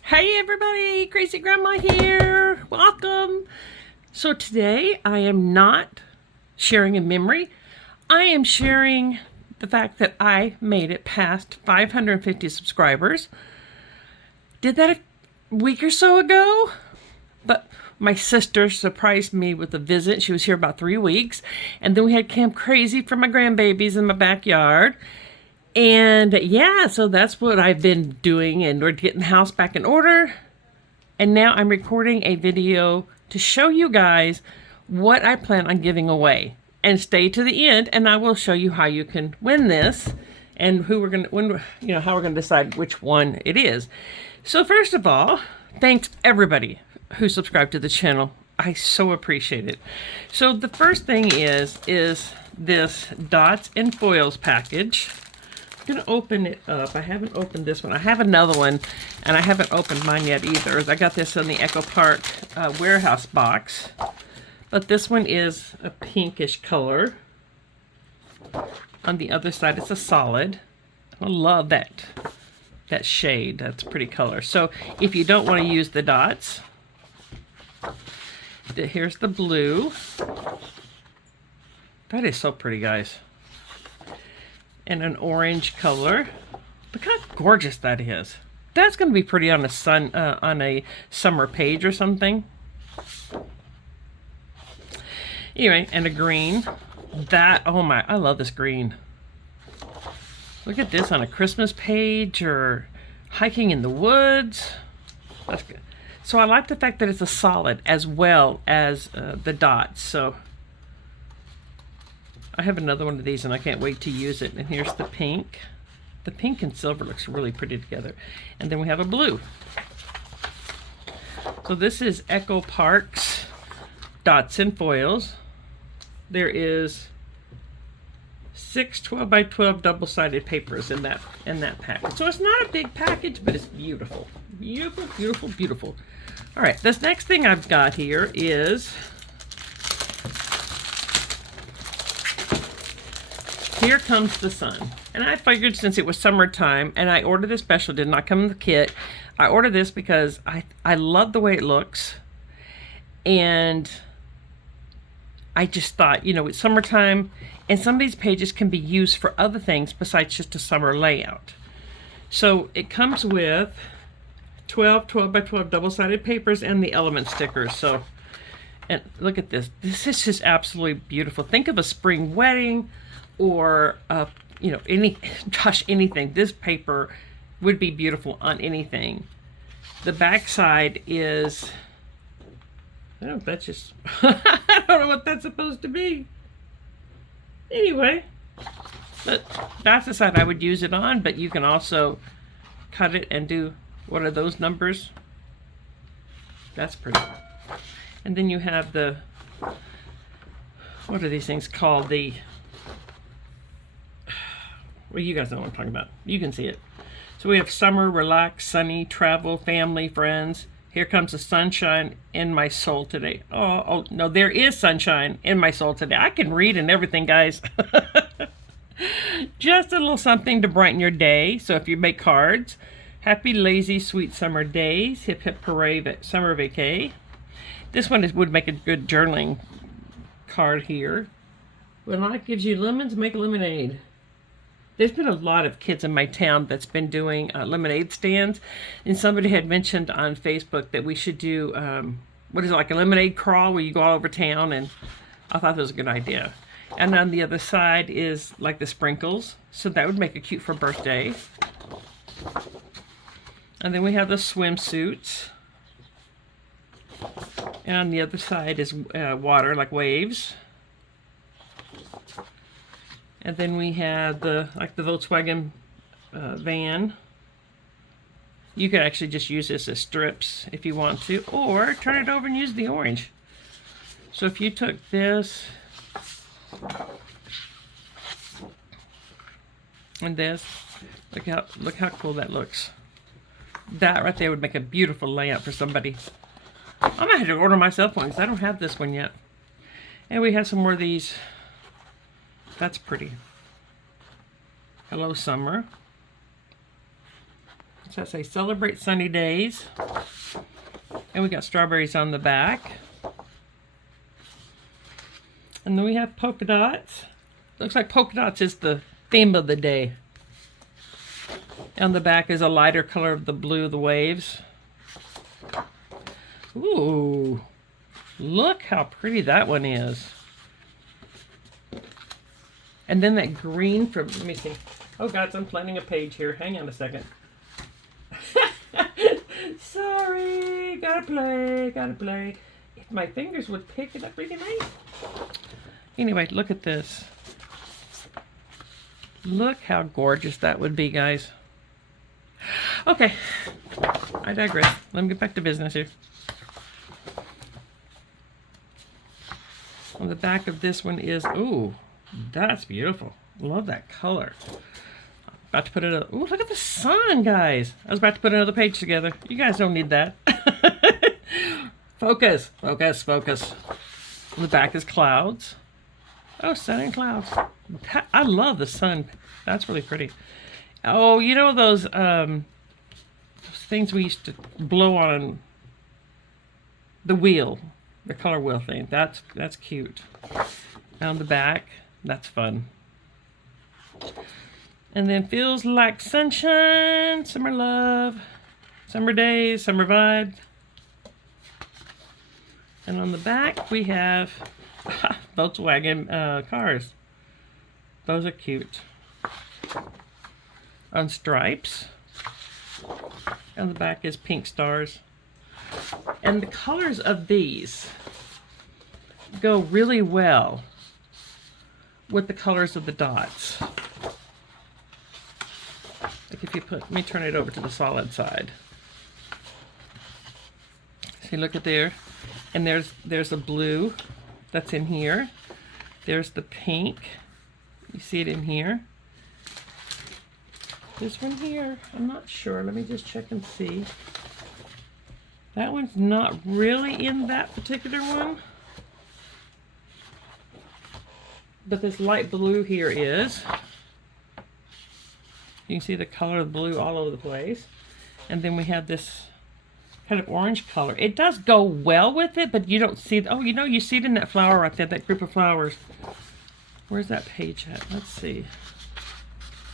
Hey everybody, Crazy Grandma here. Welcome. So today I am not sharing a memory. I am sharing the fact that I made it past 550 subscribers. Did that a week or so ago, but my sister surprised me with a visit. She was here about 3 weeks, and then we had Camp Crazy for my grandbabies in my backyard. And yeah, so that's what I've been doing, and we're getting the house back in order. And now I'm recording a video to show you guys what I plan on giving away. And stay to the end, and I will show you how you can win this, and who we're gonna, how we're gonna decide which one it is. So first of all, thanks everybody who subscribed to the channel. I so appreciate it. So the first thing is this dots and foils package. I'm gonna open it up. I haven't opened this one. I have another one, and I haven't opened mine yet either. I got this in the Echo Park warehouse box, but this one is a pinkish color. On the other side, it's a solid. I love that shade. That's a pretty color. So if you don't want to use the dots, here's the blue. That is so pretty, guys. And an orange color. Look how gorgeous that is. That's going to be pretty on a summer page or something. Anyway, and a green. Oh my, I love this green. Look at this on a Christmas page or hiking in the woods. That's good. So I like the fact that it's a solid as well as the dots. So I have another one of these, and I can't wait to use it. And here's the pink. The pink and silver looks really pretty together. And then we have a blue. So this is Echo Park's dots and foils. There is 6 12 by 12 double-sided papers in that package. So it's not a big package, but it's beautiful. Beautiful, beautiful, beautiful. All right, this next thing I've got here is Here Comes the Sun. And I figured since it was summertime, and I ordered this special, did not come in the kit. I ordered this because I love the way it looks. And I just thought, it's summertime, and some of these pages can be used for other things besides just a summer layout. So it comes with 12 by 12 double-sided papers and the element stickers. So, and look at this. This is just absolutely beautiful. Think of a spring wedding, or anything. This paper would be beautiful on anything. The back side is, I don't know if that's just I don't know what that's supposed to be. Anyway, but that's the side I would use it on, but you can also cut it and do, what are those numbers? That's pretty. And then you have the, what are these things called? Well, you guys know what I'm talking about. You can see it. So we have summer, relax, sunny, travel, family, friends. Here comes the sunshine in my soul today. Oh, no, there is sunshine in my soul today. I can read and everything, guys. Just a little something to brighten your day. So if you make cards, happy, lazy, sweet summer days. Hip, hip, hooray, summer vacay. This one would make a good journaling card here. When life gives you lemons, make lemonade. There's been a lot of kids in my town that's been doing lemonade stands, and somebody had mentioned on Facebook that we should do, like a lemonade crawl where you go all over town, and I thought that was a good idea. And on the other side is like the sprinkles, so that would make it cute for birthday. And then we have the swimsuits, and on the other side is water, like waves. And then we have the Volkswagen van. You could actually just use this as strips if you want to, or turn it over and use the orange. So if you took this and this, look how cool that looks. That right there would make a beautiful layout for somebody. I might have to order myself one because I don't have this one yet. And we have some more of these. That's pretty. Hello, summer. So I say celebrate sunny days. And we got strawberries on the back. And then we have polka dots. Looks like polka dots is the theme of the day. On the back is a lighter color of the blue of the waves. Ooh, look how pretty that one is. And then that green from, let me see. Oh God, I'm planning a page here. Hang on a second. Sorry, gotta play. If my fingers would pick it up really nice. Anyway, look at this. Look how gorgeous that would be, guys. Okay, I digress. Let me get back to business here. On the back of this one is, ooh, that's beautiful. Love that color. About to put it, ooh, look at the sun, guys. I was about to put another page together. You guys don't need that. Focus, focus, focus. On the back is clouds. Oh, sun and clouds. I love the sun. That's really pretty. Oh, you know those things we used to blow on the wheel, the color wheel thing. That's cute. On the back, that's fun. And then feels like sunshine, summer love, summer days, summer vibe. And on the back we have Volkswagen cars. Those are cute. On stripes. On the back is pink stars. And the colors of these go really well with the colors of the dots. Like if you put, let me turn it over to the solid side. See, look at there. And there's a blue that's in here. There's the pink. You see it in here. This one here, I'm not sure. Let me just check and see. That one's not really in that particular one. But this light blue here is. You can see the color of blue all over the place. And then we have this kind of orange color. It does go well with it, but you don't see it. Oh, you know, you see it in that flower right there, that group of flowers. Where's that page at? Let's see.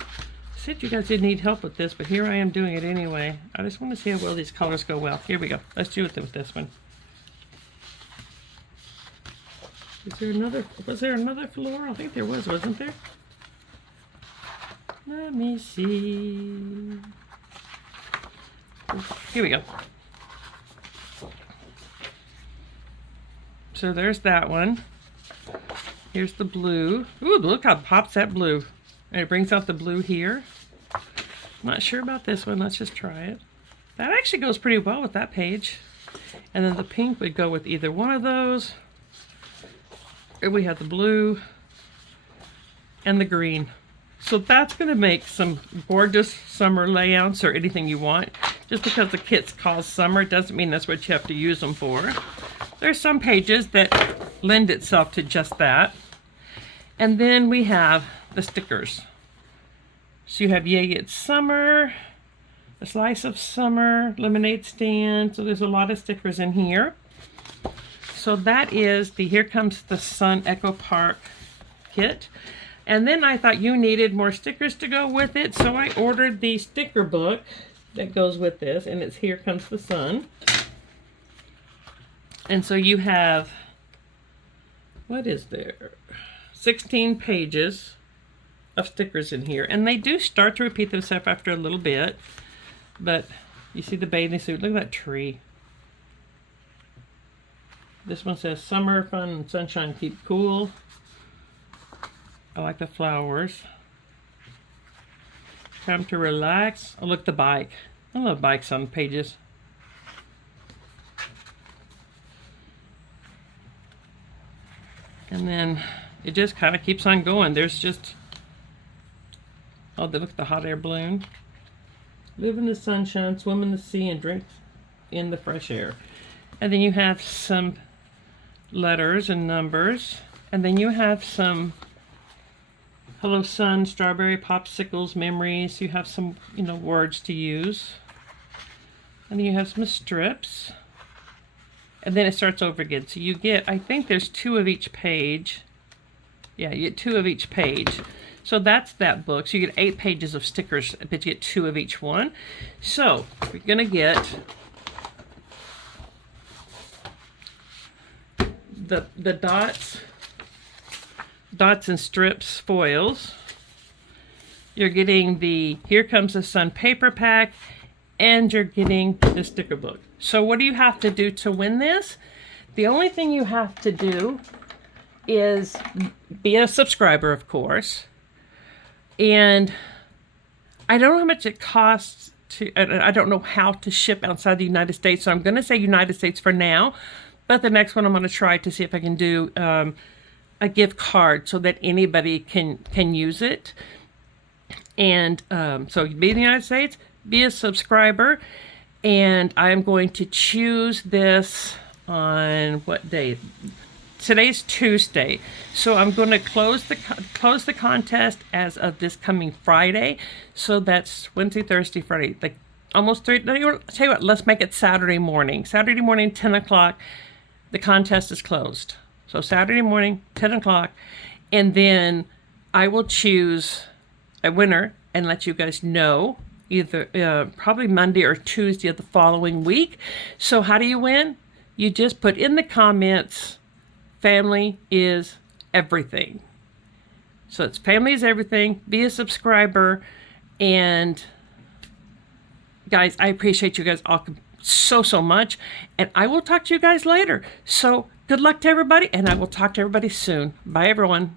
I said you guys didn't need help with this, but here I am doing it anyway. I just want to see how well these colors go well. Here we go. Let's do it with this one. Is there another, was there another floral? I think there was, wasn't there? Let me see. Here we go. So there's that one. Here's the blue. Ooh, look how it pops that blue. And it brings out the blue here. Not sure about this one. Let's just try it. That actually goes pretty well with that page. And then the pink would go with either one of those. Here we have the blue and the green. So that's going to make some gorgeous summer layouts or anything you want. Just because the kit's called summer doesn't mean that's what you have to use them for. There's some pages that lend itself to just that. And then we have the stickers. So you have Yay It's Summer, A Slice of Summer, Lemonade Stand. So there's a lot of stickers in here. So that is the Here Comes the Sun Echo Park kit. And then I thought you needed more stickers to go with it, so I ordered the sticker book that goes with this, and it's Here Comes the Sun. And so you have, what is there? 16 pages of stickers in here, and they do start to repeat themselves after a little bit, but you see the bathing suit. Look at that tree. This one says summer fun and sunshine keep cool. I like the flowers. Time to relax. Oh, look, the bike. I love bikes on pages. And then it just kind of keeps on going. There's just, oh, look at the hot air balloon. Live in the sunshine, swim in the sea, and drink in the fresh air. And then you have some letters and numbers. And then you have some Hello Sun, strawberry popsicles, memories. You have some, words to use. And then you have some strips. And then it starts over again. So you get, I think there's 2 of each page. Yeah, you get 2 of each page. So that's that book. So you get 8 pages of stickers, but you get 2 of each one. So you're going to get the dots and strips foils. You're getting the Here Comes the Sun paper pack, and you're getting the sticker book. So what do you have to do to win this? The only thing you have to do is be a subscriber, of course. And I don't know how much it costs to, I don't know how to ship outside the United States, so I'm going to say United States for now. But the next one I'm going to try to see if I can do a gift card so that anybody can use it. And so be in the United States, be a subscriber, and I'm going to choose this on what day? Today's Tuesday, so I'm going to close the contest as of this coming Friday. So that's Wednesday, Thursday, Friday, like almost 3. Tell you what, let's make it Saturday morning. Saturday morning, 10 o'clock. The contest is closed. So Saturday morning, 10 o'clock, and then I will choose a winner and let you guys know either probably Monday or Tuesday of the following week. So how do you win? You just put in the comments, family is everything. So it's family is everything. Be a subscriber. And guys, I appreciate you guys all so much. And I will talk to you guys later. So good luck to everybody. And I will talk to everybody soon. Bye, everyone.